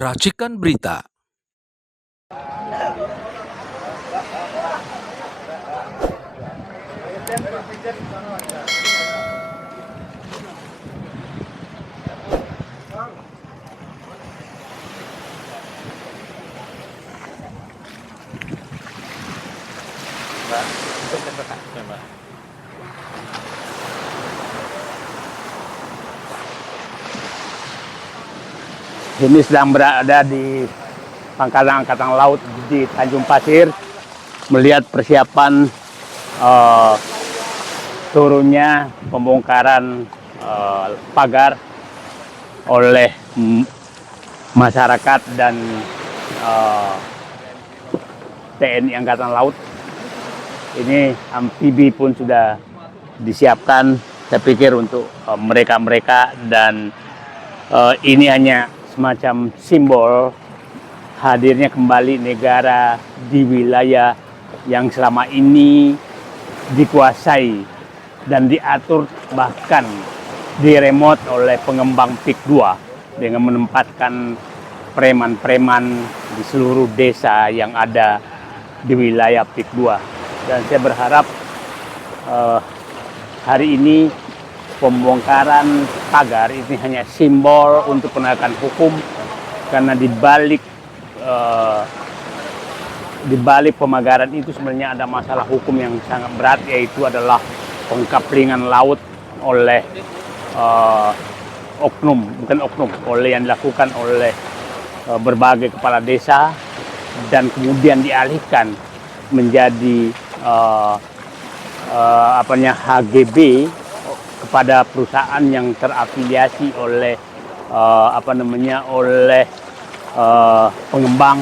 Racikan Berita. Ini sedang berada di Pangkalan Angkatan Laut di Tanjung Pasir, melihat persiapan turunnya pembongkaran pagar oleh masyarakat dan TNI Angkatan Laut. Ini amfibi pun sudah disiapkan, saya pikir untuk mereka-mereka, dan ini hanya semacam simbol hadirnya kembali negara di wilayah yang selama ini dikuasai dan diatur, bahkan diremote oleh pengembang PIK 2 dengan menempatkan preman-preman di seluruh desa yang ada di wilayah PIK 2. Dan saya berharap hari ini pembongkaran pagar ini hanya simbol untuk penegakan hukum, karena di balik pemagaran itu sebenarnya ada masalah hukum yang sangat berat, yaitu adalah pengkaplingan laut oleh yang dilakukan oleh berbagai kepala desa dan kemudian dialihkan menjadi HGB kepada perusahaan yang terafiliasi oleh pengembang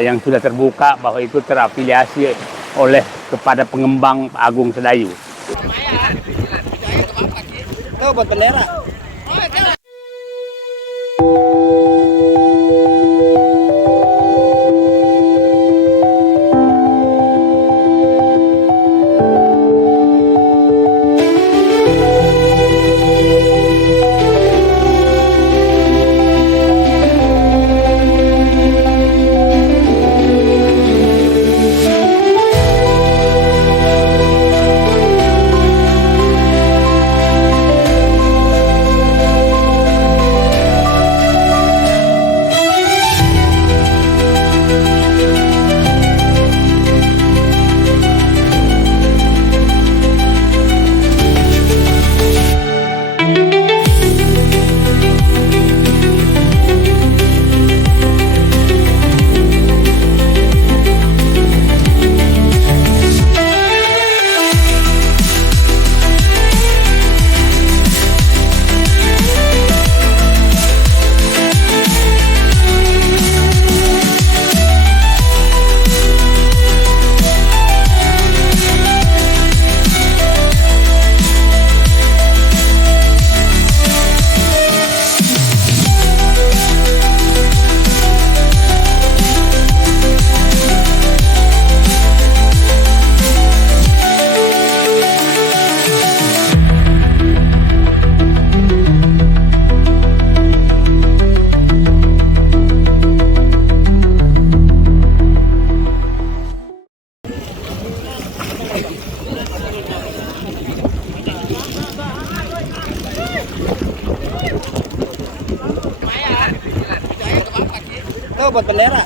yang sudah terbuka bahwa itu terafiliasi oleh kepada pengembang Agung Sedayu. Itu buat bendera. Itu buat bendera.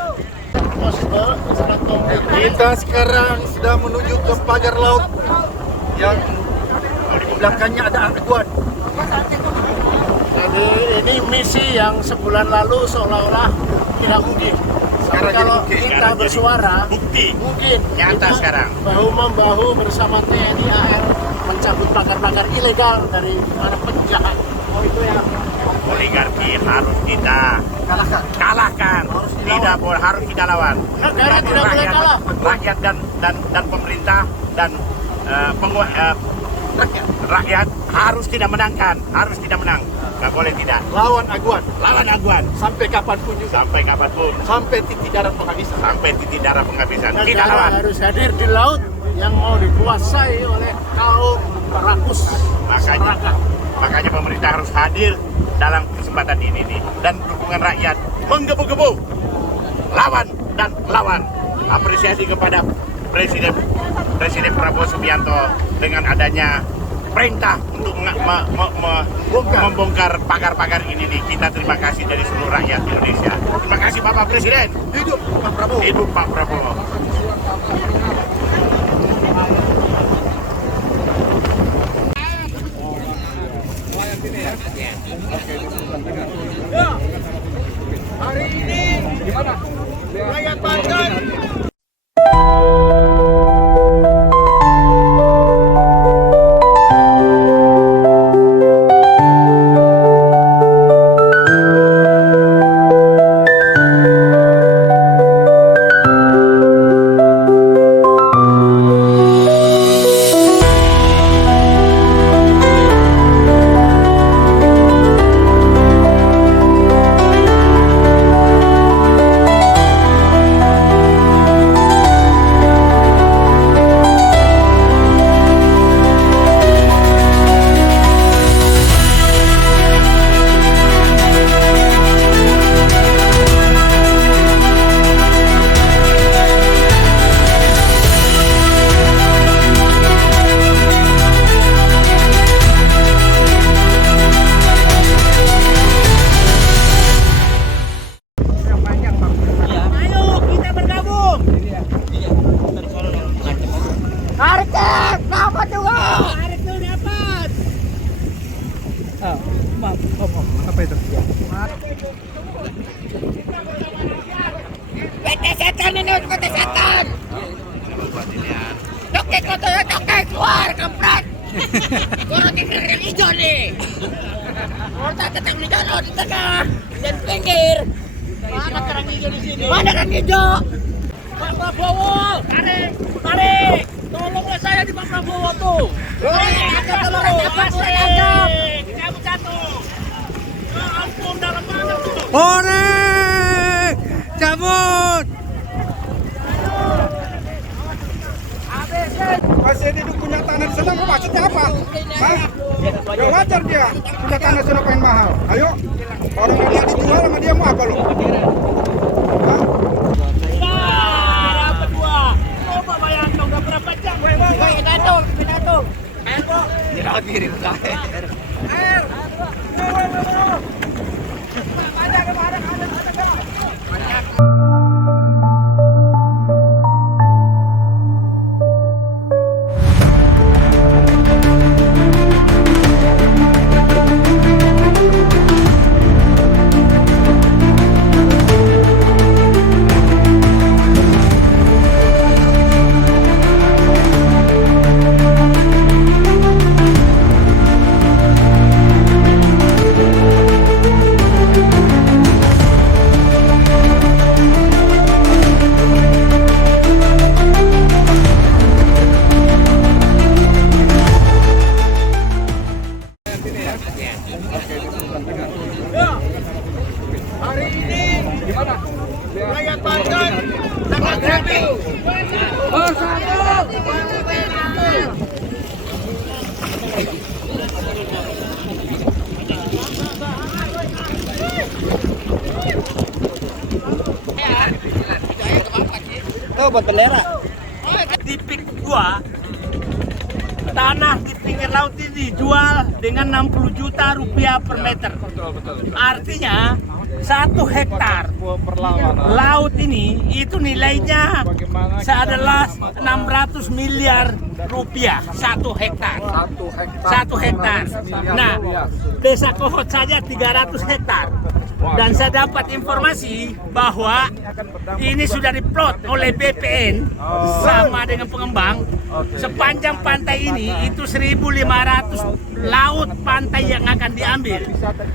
Kita sekarang sudah menuju ke pagar laut yang di belakangnya ada aguan. Jadi ini misi yang sebulan lalu seolah-olah tidak mungkin. Sekarang kalau jadi mungkin. kita bersuara, Bukti. mungkin Nyata kita sekarang. bahu-membahu bersama TNI AR mencabut pagar-pagar ilegal dari para penjahat. Oh itu yang Oligarki harus kita kalahkan. Tidak boleh, harus kita lawan. negara tidak boleh kalah. Rakyat dan pemerintah dan rakyat harus tidak menangkan, harus tidak menang. Nggak boleh tidak. Lawan aguan Lawan aguan sampai kapanpun juga. sampai kapanpun, Sampai titik darah penghabisan. sampai titik darah penghabisan. Kita Negara lawan. harus hadir di laut yang mau dikuasai oleh kaum perakus masyarakat. Makanya pemerintah harus hadir dalam kesempatan ini nih, dan dukungan rakyat menggebu-gebu lawan dan lawan. Apresiasi kepada Presiden Prabowo Subianto dengan adanya perintah untuk membongkar pagar-pagar ini nih. Kita terima kasih dari seluruh rakyat Indonesia. Terima kasih Bapak Presiden. Hidup Pak Prabowo. Hidup Pak Prabowo. Hari ini gimana? Rakyat Banten. PT setan ini, PT setan. Tokek kau tuh, tokek keluar, kampret. Guru tinggal yang hijau nih. Orang tetap di jalan di tengah dan pinggir. Mana kerang hijau di sini? Mana kerang hijau? Pak Prabowo, tarik. Tolonglah saya di Pak Prabowo tuh. Cabut satu. Ya ampun, dalam mana tuh? Cabut. Masih hidup punya tanah di sana, maksudnya apa? Hah? Ya wajar dia punya tanah di sana pengen mahal. Ayo, orang dia dijual sama dia mau apa lo? Hah? Dapat dua. Coba bayangkan udah berapa jam? Pidato. Dia lagi kirim air. Hari ini gimana? Rakyat Banten sangat happy. Tuh buat bendera. Di pik gua tanah di pinggir laut ini dijual dengan 60 juta rupiah per meter. Artinya 1 hektar laut ini itu nilainya adalah 600 miliar rupiah 1 hektar. 1 hektar. Nah, Desa Kohot saja 300 hektar. Dan saya dapat informasi bahwa ini sudah diplot oleh BPN sama dengan pengembang. Sepanjang pantai ini itu 1.500 laut pantai yang akan diambil.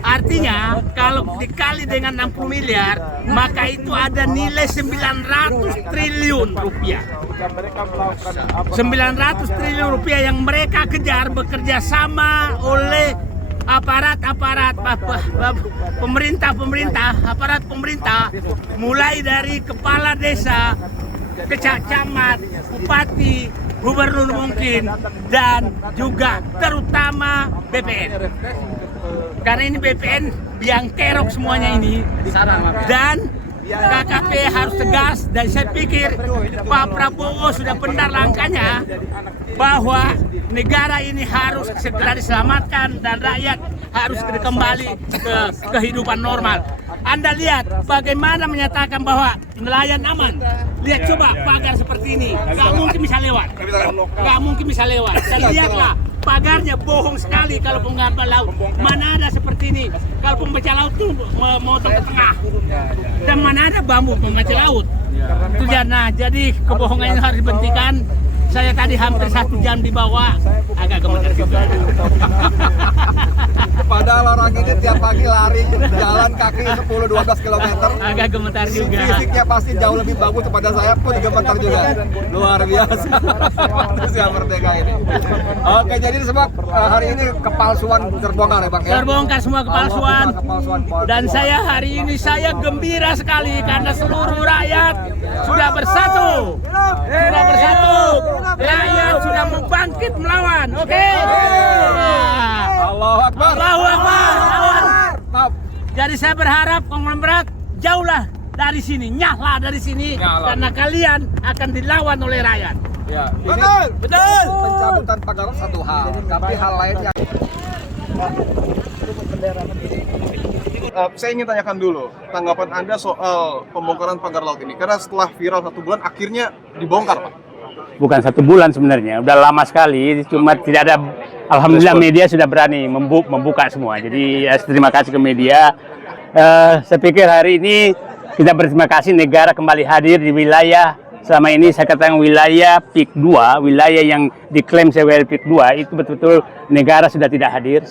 Artinya kalau dikali dengan 60 miliar, maka itu ada nilai 900 triliun rupiah. 900 triliun rupiah yang mereka kejar bekerja sama oleh aparat pemerintah, mulai dari kepala desa, camat, bupati, gubernur mungkin, dan juga terutama BPN. Karena ini BPN biang kerok semuanya ini, dan KKP harus tegas. Dan saya pikir Pak Prabowo sudah benar langkahnya bahwa negara ini harus segera diselamatkan dan rakyat harus kembali ke kehidupan normal. Anda lihat bagaimana menyatakan bahwa nelayan aman. Lihat coba pagar seperti ini, nggak mungkin bisa lewat, nggak mungkin bisa lewat. Dan lihatlah pagarnya bohong sekali kalau pengambil laut. Mana ada seperti ini? Kalau pembaca laut tuh memotong ke tengah. Dan mana ada bambu pembaca laut? Itu nah, jadi kebohongan ini harus dihentikan. Saya tadi hampir 1 jam dibawa, agak gemetar juga. Padahal orang ini tiap pagi lari jalan kaki 10-12 km. Agak gemetar juga. Fisiknya pasti jauh lebih bagus kepada saya pun gemetar juga. Luar biasa. Manusia merdeka ini. Oke, jadi sebab hari ini kepalsuan terbongkar ya Bang ya? Terbongkar semua kepalsuan. Dan saya hari ini saya gembira sekali karena seluruh rakyat sudah bersatu. Sudah bersatu. Rakyat sudah mau bangkit melawan. Oke. Allahu Akbar. Allahu Akbar. Maaf. Jadi saya berharap konglomerat jauhlah dari sini, nyahlah dari sini, karena kalian akan dilawan oleh rakyat. Ya, Betul. pencabutan pagar satu hal, tapi hal lainnya. Saya ingin tanyakan dulu tanggapan Anda soal pembongkaran pagar laut ini, karena setelah viral 1 bulan akhirnya dibongkar, Pak. Bukan 1 bulan sebenarnya, udah lama sekali, cuma tidak ada, alhamdulillah media sudah berani membuka semua. Jadi terima kasih ke media. Saya pikir hari ini kita berterima kasih negara kembali hadir di wilayah, selama ini saya katakan wilayah PIK 2, wilayah yang diklaim sebagai PIK 2, itu betul-betul negara sudah tidak hadir.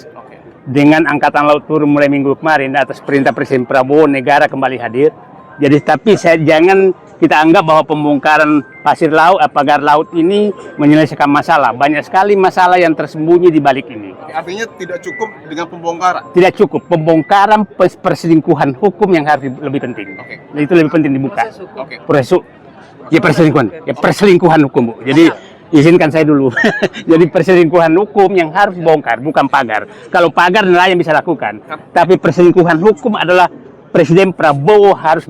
Dengan Angkatan Laut turun mulai minggu kemarin atas perintah Presiden Prabowo, negara kembali hadir. Jadi tapi jangan kita anggap bahwa pembongkaran pasir laut, pagar laut ini menyelesaikan masalah. Banyak sekali masalah yang tersembunyi di balik ini. Artinya tidak cukup dengan pembongkaran. Tidak cukup, pembongkaran perselingkuhan hukum yang harus lebih penting. Itu lebih penting dibuka. Proses ya perselingkuhan hukum, Bu. Jadi izinkan saya dulu. Jadi perselingkuhan hukum yang harus dibongkar, bukan pagar. Kalau pagar nelayan bisa lakukan, tapi perselingkuhan hukum adalah Presiden Prabowo harus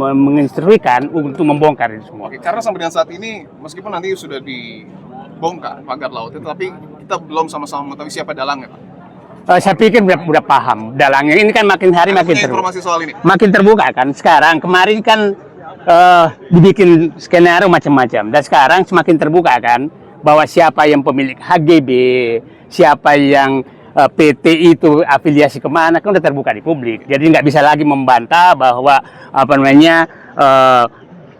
menginstruksikan untuk membongkar itu semua. Karena sampai dengan saat ini, meskipun nanti sudah dibongkar pagar laut, tapi kita belum sama-sama mengetahui siapa dalangnya, Pak. Saya pikir udah paham dalangnya. Ini kan makin hari makin terbuka. Informasi soal ini. Makin terbuka kan. Sekarang kemarin kan dibikin skenario macam-macam, dan sekarang semakin terbuka kan bahwa siapa yang pemilik HGB, siapa yang PT itu afiliasi kemana, kan udah terbuka di publik. Jadi nggak bisa lagi membantah bahwa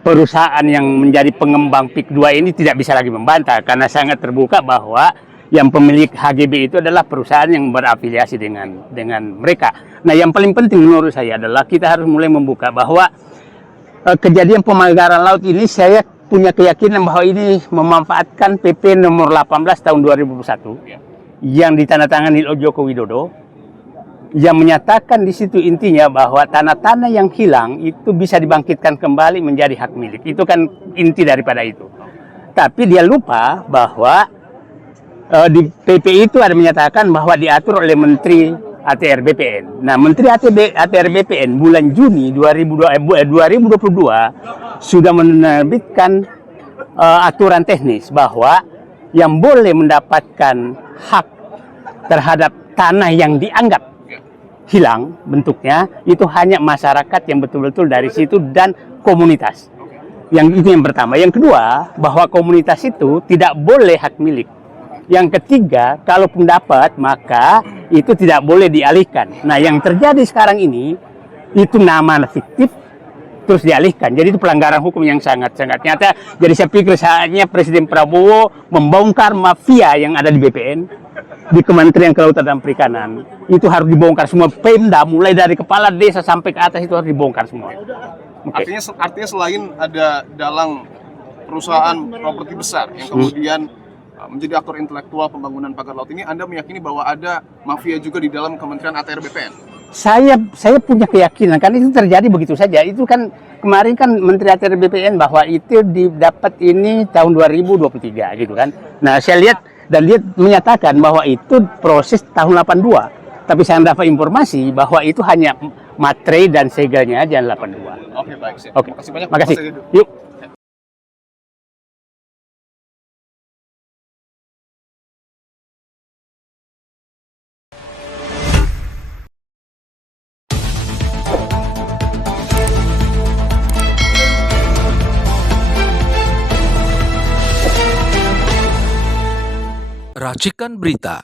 perusahaan yang menjadi pengembang PIK 2 ini tidak bisa lagi membantah, karena sangat terbuka bahwa yang pemilik HGB itu adalah perusahaan yang berafiliasi dengan mereka. Nah, yang paling penting menurut saya adalah kita harus mulai membuka bahwa kejadian pemagaran laut ini, saya punya keyakinan bahwa ini memanfaatkan PP nomor 18 tahun 2001 yang ditandatangani oleh Joko Widodo, yang menyatakan di situ intinya bahwa tanah-tanah yang hilang itu bisa dibangkitkan kembali menjadi hak milik. Itu kan inti daripada itu. Tapi dia lupa bahwa di PP itu ada menyatakan bahwa diatur oleh Menteri ATR BPN. Nah, Menteri ATR BPN bulan Juni 2022 sudah menerbitkan aturan teknis bahwa yang boleh mendapatkan hak terhadap tanah yang dianggap hilang bentuknya itu hanya masyarakat yang betul-betul dari situ dan komunitas. Yang itu yang pertama. Yang kedua, bahwa komunitas itu tidak boleh hak milik. Yang ketiga, kalaupun dapat maka itu tidak boleh dialihkan. Nah, yang terjadi sekarang ini itu nama fiktif terus dialihkan. Jadi itu pelanggaran hukum yang sangat-sangat nyata. Jadi saya pikir saatnya Presiden Prabowo membongkar mafia yang ada di BPN, di Kementerian Kelautan dan Perikanan. Itu harus dibongkar semua. Pemda mulai dari kepala desa sampai ke atas itu harus dibongkar semua. Okay. Artinya selain ada dalang perusahaan properti besar yang kemudian menjadi aktor intelektual pembangunan pagar laut ini, Anda meyakini bahwa ada mafia juga di dalam Kementerian ATR BPN? Saya punya keyakinan, kan itu terjadi begitu saja. Itu kan kemarin kan Menteri ATR BPN bahwa itu didapat ini tahun 2023 gitu kan. Nah, saya lihat dan dia menyatakan bahwa itu proses tahun 82. Tapi saya dapat informasi bahwa itu hanya materai dan segelnya aja 82. Oke, baik. Siap. Oke, Makasih banyak. makasih. Mas Edo. Yuk. Racikan Berita